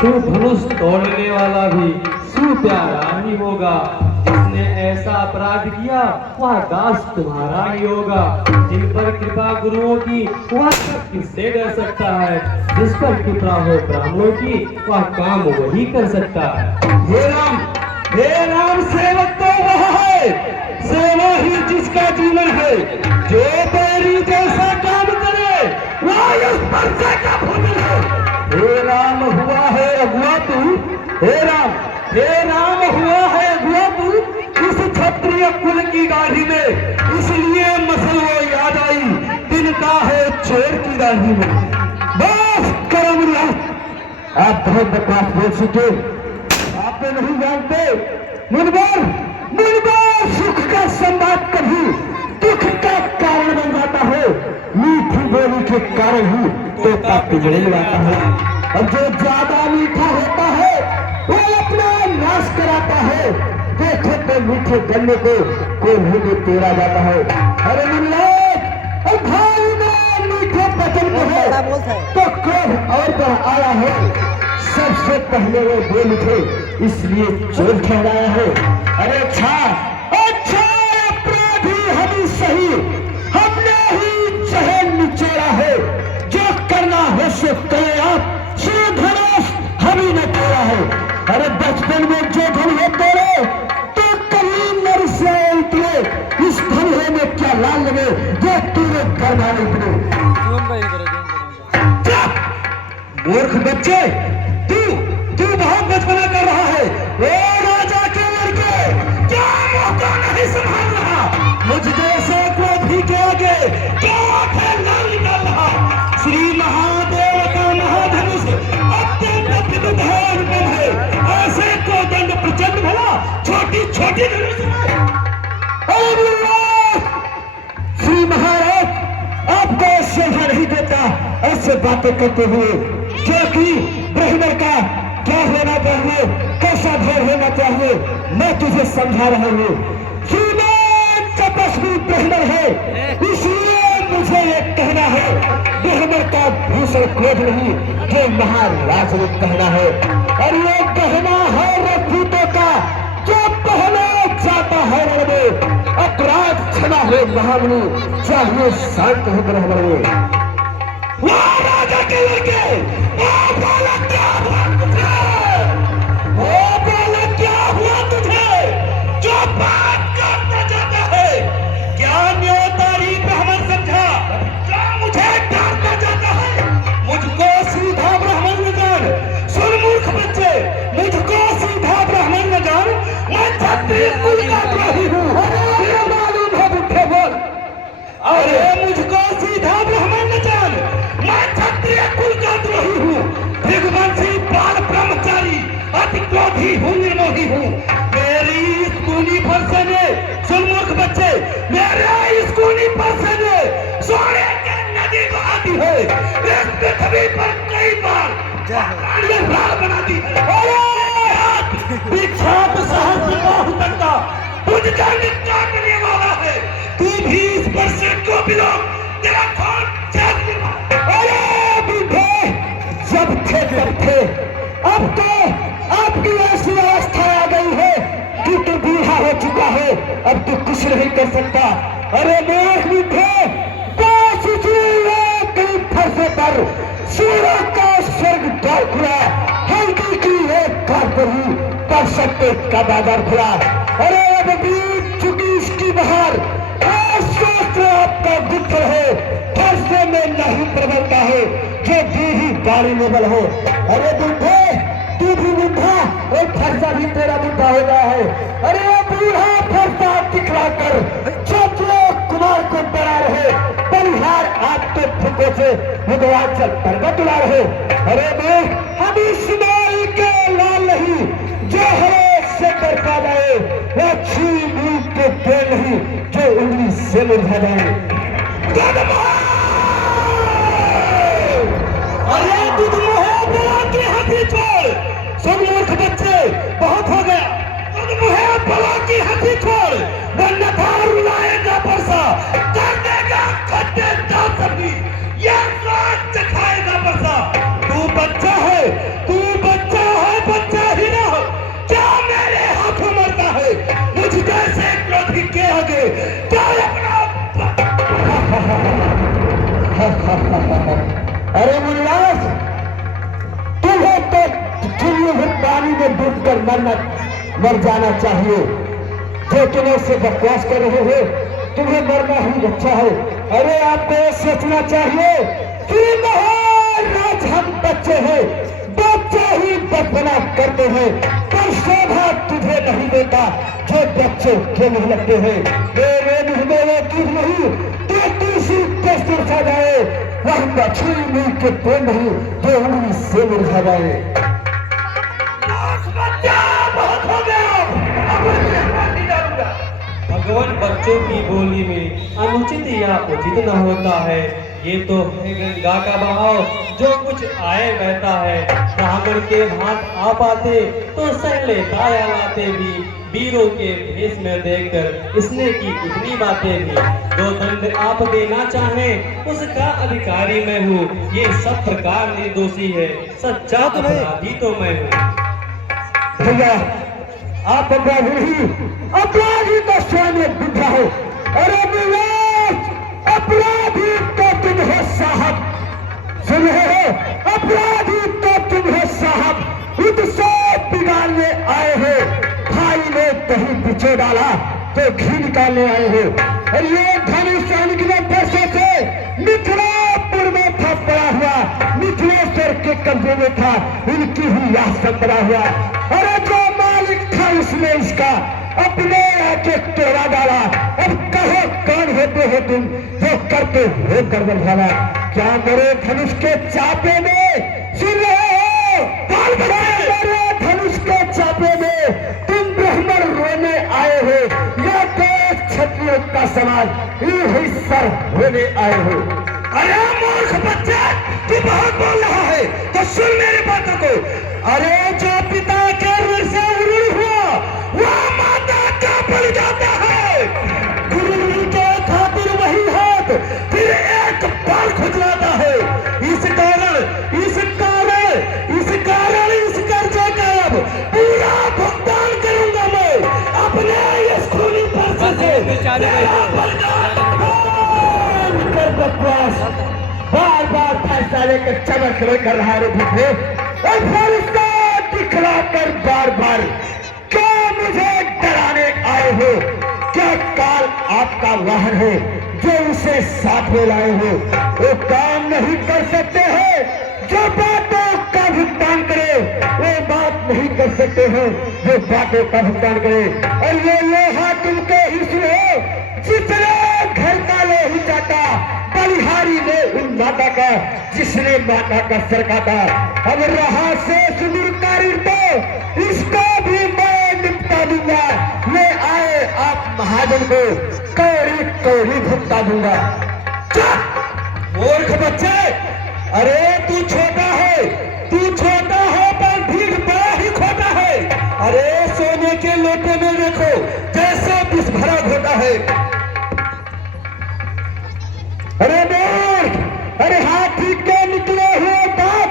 सुधनुष तोड़ने वाला भी सुप्यारा ही होगा। जिसने ऐसा अपराध किया वह दास तुम्हारा ही होगा। जिन पर कृपा गुरुओं की वह किससे डर सकता है। जिस पर कृपा हो ब्राह्मणों की वह काम वही कर सकता है। हे राम सेवक तो वह है, सेवा ही जिसका जीवन है। जो बैरी जैसा काम करे वह इस परसे का भूमिल है। हे राम हुआ है अगुआ तू, हे राम हुआ है अगुआ तू इस क्षत्रिय कुल की दाढ़ी में। इसलिए मसल वो याद आई तिनका है चोर की दाढ़ी में। बस करम आप बहुत बकवास बोल चुके, आप तो नहीं जानते। मुनवर सुख का संवाद कभी दुख का कारण बन जाता है। मीठी बोली के कारण ही तोता पिजड़े लगाता है। और जो ज्यादा मीठा होता है वो अपना नाश कराता है। देखो तो मीठे गन्ने को कोल्हे में तोड़ा जाता है। अरे मुन्नाथ, और भाई में मीठे बचन को है तो क्रोध और बढ़ आया है। सबसे पहले वो बोल उठे इसलिए चोर ठहराया है। अरे अच्छा अपराधी हम सही, हमने ही चहल निचोड़ा है। जो करना हो सो करे आप, सुधनुष हम ही ने तोड़ा है। अरे बचपन में जो धनुष तोड़े तो कहीं नर से उतरे। इस धनुष में क्या लाल लगे जो तूने करना उतरे। मूर्ख बच्चे, तू बहुत बचपना कर रहा है। ओ राजा के लड़के, क्या मौका नहीं संभाल रहा। मुझ जैसे को भी के आगे क्या आंखें लाल निकाल रहा। श्री महादेव का महाधनुष अत्यंत विद्वान है। ऐसे को दंड प्रचंड भला छोटी छोटी धनुष है। श्री महाराज आपको शोभा नहीं देता ऐसे बातें करते हुए, क्योंकि ब्राह्मण का क्या होना चाहिए, कैसा भाव होना चाहिए मैं तुझे समझा रहा हूँ। श्रीमान तपस्वी ब्राह्मण है, इसलिए मुझे ये कहना है ब्राह्मण का भूषण क्रोध नहीं, जो महाराज ने कहना है। और ये कहना है रफीतों का जो पहले जाता है रण में। अपराध क्षमा हो महामुनि, चाहिए शांत हो ब्राह्मण में। राजा के लड़के क्या हुआ तुझे, जो बात करना चाहता है। क्या न्योतारी ब्राह्मण समझा, क्या मुझे डांटना चाहता है। मुझको सीधा ब्राह्मण न जान, सुन मूर्ख बच्चे, मुझको सीधा ब्राह्मण न जान। मैं क्षत्रिय कुल का द्रोही हूँ, मालूम है बुढ़े बोल। अरे मुझको सीधा ब्राह्मण न जान, मैं क्षत्रिय कुल का द्रोही हूँ। भृगुवंशी बाल ब्रह्मचारी अति क्रोधी हूँ, निर्मोही हूँ। मेरी स्कूली फरसे ने, सुन मूर्ख बच्चे, मेरे स्कूली फरसे ने सोने के नदी को आती है। इस पृथ्वी पर कई बार राल बना दी। विख्यात सहस्त्र बाहु तक का तुझ जाने काटने वाला है। तू भी इस फरसे को मिलो, तेरा कौन जान देगा। अरे बूढ़े जब थे तब थे, अब तो आपकी ऐसी अवस्था आ गई है कि तू बूढ़ा हो चुका है, अब तू कुछ नहीं कर सकता। अरे देख बूढ़े, फरसे पर सूरज का स्वर्ग द्वार खुला, हल्दी की एक कार पर ही पर सत्य का बाजार खुला। अरे अब बीत चुकी इसकी बहार, शास्त्र आपका गुप्त है। फरसे में नहीं प्रबलता है जो भी गाड़ी लेवल हो। अरे बूढ़े, तू भी बूढ़ा और फरसा भी तेरा बूढ़ा हो गया है। अरे बूढ़ा फरसा दिखलाकर छोटे कुमार को डरा रहे, परिहार आप तो फुको से विंध्याचल पर्वत उड़ा रहे। अरे देख, हम इस्माइल के लाल नहीं जो हरे से डरता जाए, वो छीन के पेड़ नहीं जो उंगली से मुरझा जाए। अरे दूध मुहे बला की हाथी छोड़, सुन मूर्ख बच्चे, बहुत हो गया। दूध मुहे बला की हाथी छोड़, वरना था रुलाएगा परसा, कर देगा खट्टे दाल सब्जी, ये स्वाद चखाएगा परसा। तू बच्चा है, तू बच्चा अरे मुनिराज, तुम्हें तो पानी में डूबकर मर जाना चाहिए। जो तुम्हें से बकवास कर रहे हो, तुम्हें मरना ही अच्छा है। अरे आपको ये सोचना चाहिए कि महाराज हम बच्चे हैं, बच्चे ही बचपना करते हैं, पर शोभा तुझे नहीं देता जो बच्चे खेलने लगते हैं। मेरे मुंह में वो दूध नहीं तो तुलसी कैसे उठा जाए, वह मछली मुंह के तो नहीं जो उंगली से उठा जाए। बहुत हो गया, अब मैं नहीं डालूंगा। भगवान बच्चों की बोली में अनुचित या उचित न होता है। ये तो है गंगा का बहाव, जो कुछ आए बहता है। ब्राह्मण के हाथ आ पाते तो सह लेता या लाते भी, वीरों के भेष में देखकर इसने की इतनी बातें भी। जो दंड आप देना चाहें उसका अधिकारी मैं हूँ, ये सब प्रकार निर्दोषी है, सच्चा अपराधी तो मैं हूँ। भैया आप अपराधी नहीं, अपराधी तो स्वयं बुद्धा हो। अरे विवेक, अपराधी तो तुम हो साहब, सुन रहे हो? अपराधी तो तुम हो साहब, उत्सव बिगाड़ने आए हो। भाई ने दही बिछो डाला तो घी निकालने आए हो। और ये धनुष कितने पैसे से मिथिलापुर में था पड़ा हुआ, मिथिलेश्वर के कब्जे में था, उनकी ही याद पड़ा हुआ। अरे जो मालिक था उसने इसका अपने आके तोड़ा डाला। अब कहो कौन होते हो तुम जो करते हो गड़बड़ वाला? क्या मेरे धनुष के चापे में, सुन रहे हो? मेरे धनुष के चापे में तुम ब्राह्मण रोने आए हो या देश क्षत्रियों का समाज यही सर होने आए हो? अरे मूर्ख बच्चा, तू बहुत बोल रहा है तो सुन मेरी बातों को। अरे जो पिता के ऋण से ऋण हुआ वह माता का बन जाता है। गुरु के खातिर वही हाथ फिर एक बाल खुजलाता है। इस कारण इस कर्जे का अब पूरा भुगतान करूंगा मैं अपने इस खूनी पैसे से। बकवास बार बार फैसला लेकर चमक कर रहा है भूखे, और फिर इसको दिखलाकर बार बार क्या मुझे डराने आए हो? क्या काल आपका वाहन है जो उसे साथ में लाए हो? वो काम नहीं कर सकते हैं जो बातों का भुगतान करे, वो बात नहीं कर सकते हैं जो बातों का भुगतान करे। और ये लोहा तुमके हिस्से हो, जितने घर का लोही जाता बलिहारी ने उन माता का जिसने माता का सर काटा। अब रहा शेष दूरकारी तो इसको भी मैं निपटा दूंगा। ले आए आप महाजन को कौड़ी कौड़ी भुगता दूंगा। मूर्ख बच्चे, अरे तू छोटा है पर भीख बड़ा ही खोटा है। अरे सोने के लोटे में देखो जैसे विष भरा घोटा है। अरे मूर्ख, अरे हाथी के निकले हुए बाप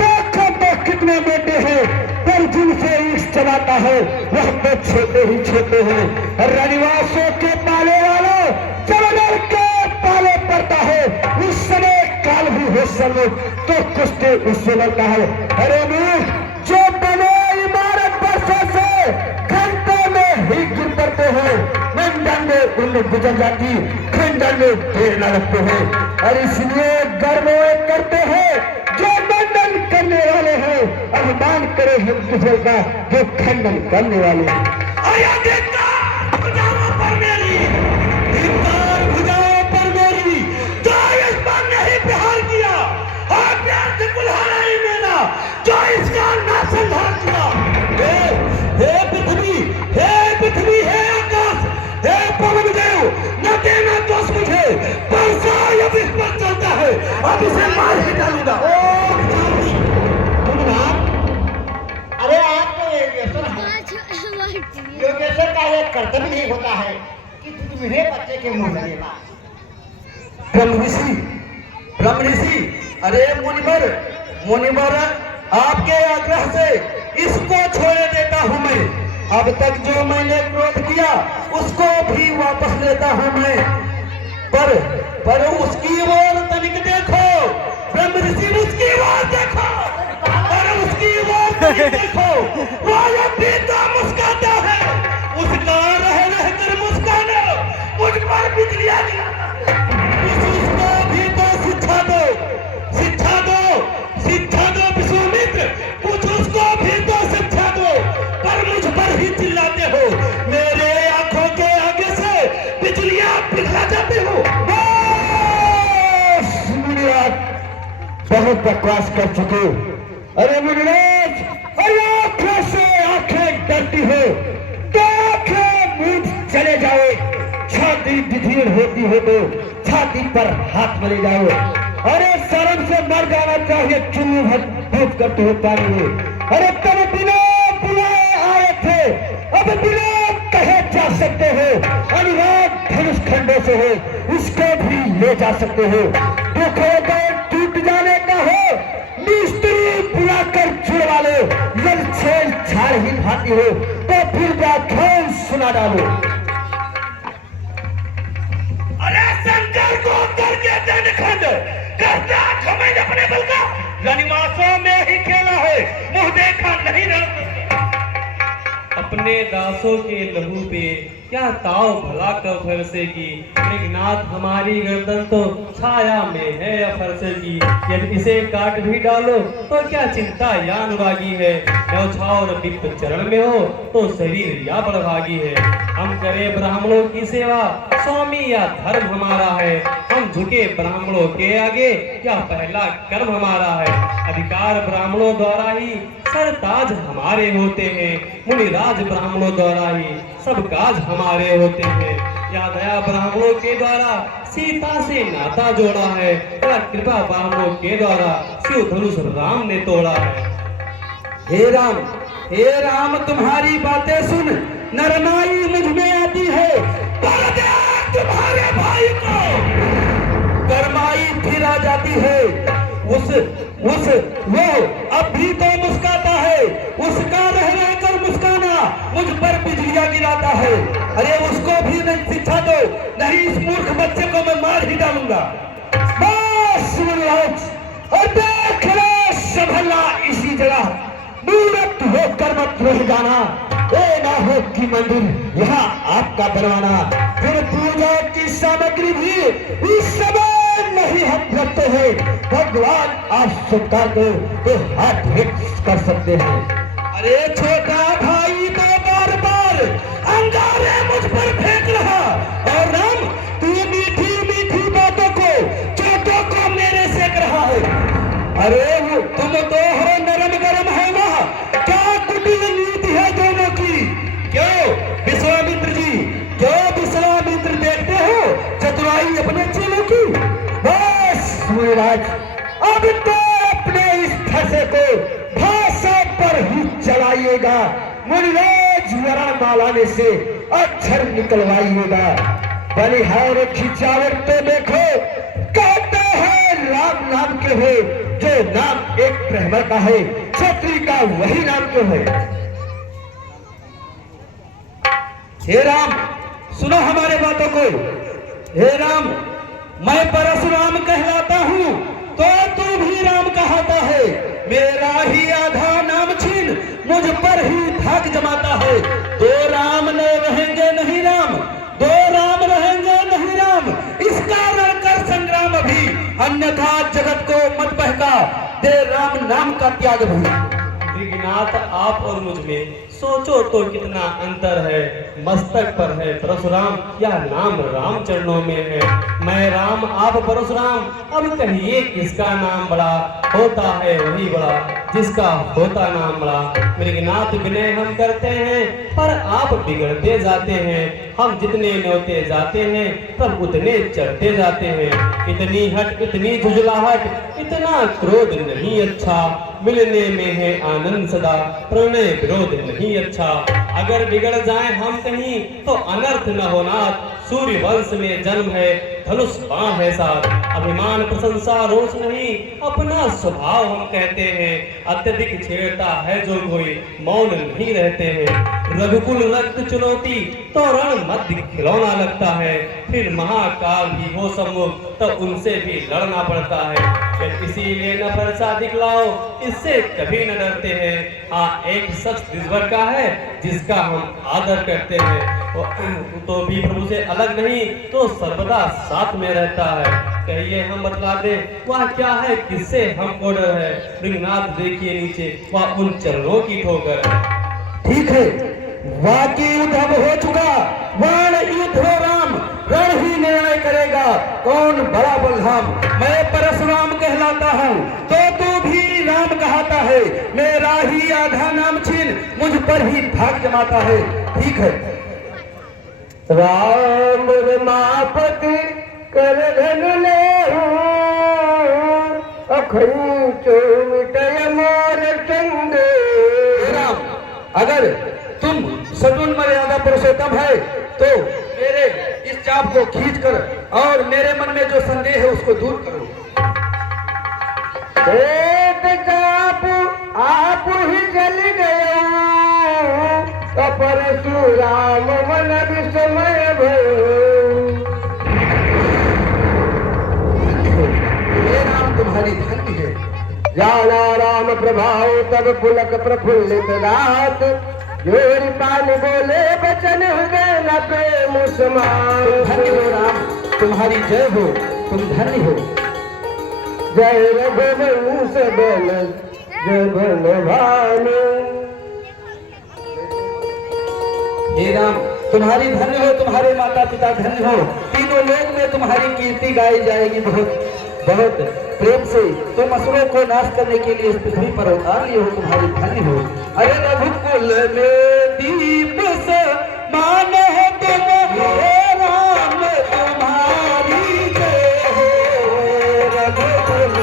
देखो तो कितने बेटे हैं, पर जिनसे ईश चलाता है वह तो छोटे ही छोटे हैं। रनिवासों के पाले वालों जबरदस्त के पाले पड़ता है, उस समय काल भी हो समय तो कुश्ती उससे लड़ता है। अरे मूर्ख, जो बने इमारत बरसों से घंटों में ही गिर पड़ते हैं, मंडन में उन गुजर जाती, खंडन में देर न लगते हैं। और इसलिए गर्व करते हैं जो मंडन करने वाले हैं, अभिमान करे हम दूसरे का जो खंडन करने वाले हैं। भुजाओं पर मेरी जो इस पर नहीं प्रहार किया और प्यार से बुलाना ही मेरा जो इसका ना संहार किया। हे पृथ्वी, हे आकाश, हे पवन देव, न देना दोष मुझे, परसा अब इस पर चलता है, अब इसे मार ही डालूंगा। अरे आप तो योगेश्वर का एक कर्तव्य नहीं होता है कि तुम्हें बच्चे के मुंह में देना। ब्रह्म ऋषि, अरे मुनिवर, आपके आग्रह से इसको छोड़े देता हूँ मैं। अब तक जो मैंने क्रोध किया उसको भी वापस लेता हूँ मैं, पर पर उसकी ओर तनिक देखो, ब्रह्म ऋषि उसकी ओर देखो, और उसकी ओर तनिक देखो, वो अभी तो मुस्कुराता है, उसका रह रह कर मुस्काना मुझ पर बिजलियां गिराता है। उसको भी तो शिक्षा दो, शिक्षा दो, शिक्षा दो विश्वामित्र, कुछ उसको भी तो शिक्षा दो, पर मुझ पर ही चिल्लाते हो, मेरे आंखों के आगे से बिजलियां पिघला जाते हो। बस मुनिराज, बहुत बकवास कर चुके। अरे मुनिराज, अरे आंखों से आंखें डरती हो तो आंखें मूंद चले जाओ, छाती डिधीर होती हो तो छाती पर हाथ मले जाओ। अरे शर्म से मर जाना चाहिए, चुन्नी भर भूत करते हो पानी में। अरे तब बिना बुलाए आए थे, अब बिना कहे जा सकते हो। अनुराग धनुष खंडों से हो, उसको भी ले जा सकते हो। दुख हो गए टूट जाने का हो, मिस्त्री बुलाकर जुड़वा लो। जब छेड़ छाड़ ही भाती हो तो फिर व्याख्यान सुना डालो। अरे शंकर को करके दंडखंड करता खमें अपने बल का, रनिवासों में ही खेला है, मुंह देखा नहीं रहा। अपने दासों के लहू पे क्या ताव भला कर फरसे की, मेघनाथ हमारी गर्दन तो छाया में है या फरसे की। यदि इसे काट भी डालो तो क्या चिंता या अनुरागी है, न्यौछावर विप्त चरण में हो तो शरीर या बड़भागी है। हम करें ब्राह्मणों की सेवा, स्वामी या धर्म हमारा है। हम झुके ब्राह्मणों के आगे, या पहला कर्म हमारा है। अधिकार ब्राह्मणों द्वारा ही सरताज हमारे होते हैं, मुनिराज ब्राह्मणों द्वारा ही सब काज हमारे होते हैं। या दया ब्राह्मणों के द्वारा सीता से नाता जोड़ा है, या कृपा ब्राह्मणों के द्वारा शिव धनुष राम ने तोड़ा है। हे राम तुम्हारी बातें सुन नरनाई मुझ में आती है। तुम्हारे भाई को गरमाई फिर आ जाती है। वो अब भी तो मुस्काता है, उसका रह रह कर मुस्काना मुझ पर बिजलियां गिराता है। अरे उसको भी नहीं शिक्षा दो, नहीं इस मूर्ख बच्चे को मैं मार ही डालूंगा। बस मुनिराज, और देख लो संभलना इसी जगह, मूर्ख होकर मत रह जाना। ए ना हो की मंदिर यहाँ आपका बनवाना, फिर पूजा की सामग्री भी इस समय नहीं हम रखते हैं। भगवान आप स्वीकार दो तो हाथ रिक्त कर सकते हैं। अरे छोटा भाई तो बार बार अंगारे मुझ पर फेंक रहा, और राम तू मीठी मीठी बातों को चोटों को मेरे सेक रहा है। अरे तुम तो हो नरम गरम है, वह क्या कुटिल नीति है दोनों की। क्यों विश्वामित्र जी, क्यों विश्वामित्र देखते हो चतुराई अपने चेलों की। बस मुनिराज, अब तो अपने इस फंसे को भाषा पर ही चलाइएगा। मुनिराज वर्णमाला में से अक्षर निकलवाइएगा। बलिहार खिंचावट तो देखो, कहते हैं राम नाम के हो, जो नाम एक ब्राह्मण का है, क्षत्रिय का वही नाम क्यों है। हे राम सुनो हमारे बातों को। हे राम, मैं परशुराम कहलाता हूँ तो तू भी राम कहता है। मेरा ही आधा नाम छीन मुझ पर ही धाक जमाता है। दो राम न रहेंगे नहीं राम, दो राम रहेंगे नहीं राम, इसका लड़कर संग्राम अभी, अन्यथा जगत को मत बहका, दे राम नाम का त्याग भी। मेघनाथ आप और मुझ में सोचो तो कितना अंतर है। मस्तक पर है परशुराम, या नाम राम चरणों में है। मैं राम आप परशुराम, अब कहिए किसका नाम बड़ा, होता है वही बड़ा जिसका होता नाम बड़ा। मेघनाथ विनय हम करते हैं पर आप बिगड़ते जाते हैं। हम जितने न्योते जाते हैं तब उतने चढ़ते जाते हैं। इतनी हट इतनी झुझलाहट, इतना क्रोध नहीं अच्छा, मिलने में है आनंद सदा, प्रणय विरोध नहीं अच्छा। अगर बिगड़ जाए हम कहीं तो अनर्थ न होना, सूर्य वंश में जन्म है, धनुष बाण है साथ। अभिमान प्रशंसा रोष नहीं, अपना स्वभाव हम कहते हैं। अत्यधिक छेड़ता है जो कोई, मौन नहीं रहते हैं। रघुकुल रक्त चुनौती तो रण मध्य खिलौना लगता है, फिर महाकाल भी हो सम्मुख तब उनसे भी लड़ना पड़ता है। फिर इसीलिए न फरसा दिखलाओ, इससे कभी न डरते हैं। हाँ, एक शख्स देशभर का है जिसका हम आदर करते हैं, तो भी प्रभु से अलग नहीं तो सर्वदा साथ में रहता है। कहिए हम बतला दे वह क्या है, किससे हमको डर है। रिंगनाथ देखिए नीचे, वह उन चरणों की ठोकर है। ठीक है, वाकई युद्ध अब हो चुका। वाण युद्ध हो राम, रण ही निर्णय करेगा कौन बड़ा बलराम। मैं परशुराम कहलाता हूँ तो तू भी राम कहता है। मेरा ही आधा नाम छीन मुझ पर ही धाक जमाता है। ठीक है, राम रमापति कर धन ले अखरू चोमिटय मोर चंदे। राम, अगर तुम सदुन मर्यादा पुरुषोत्तम है तो मेरे इस चाप को खींचकर और मेरे मन में जो संदेह है उसको दूर करो। एक चाप आप ही जल गया, परशुराम मन विस्मय भयो। ये राम तुम्हारी धन्य है। जाना राम प्रभाव तब पुलक प्रफुल्लित रात, जोरी पानी बोले बचन हृदय न प्रेम समान। धन्य हो राम, तुम्हारी जय हो, तुम धन्य हो। जय रघुवंश बल जय बलवान। हे राम, तुम्हारी धन्य हो, तुम्हारे माता पिता धन्य हो। तीनों लोक में तुम्हारी कीर्ति गाई जाएगी। बहुत बहुत प्रेम से तुम असुरों को नाश करने के लिए इस पृथ्वी पर अवतार लिए हो। तुम्हारी धन्य हो। अरे रघुकुल में दीप समान है तुम, हे राम तुम्हारी जय हो। रघुकुल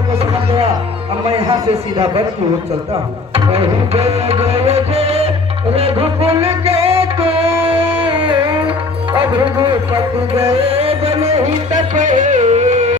को समझ गया। अब मैं यहाँ से सीधा वन की ओर चलता हूँ। रघुकुल के तो रघुपति गए बन ही तपे।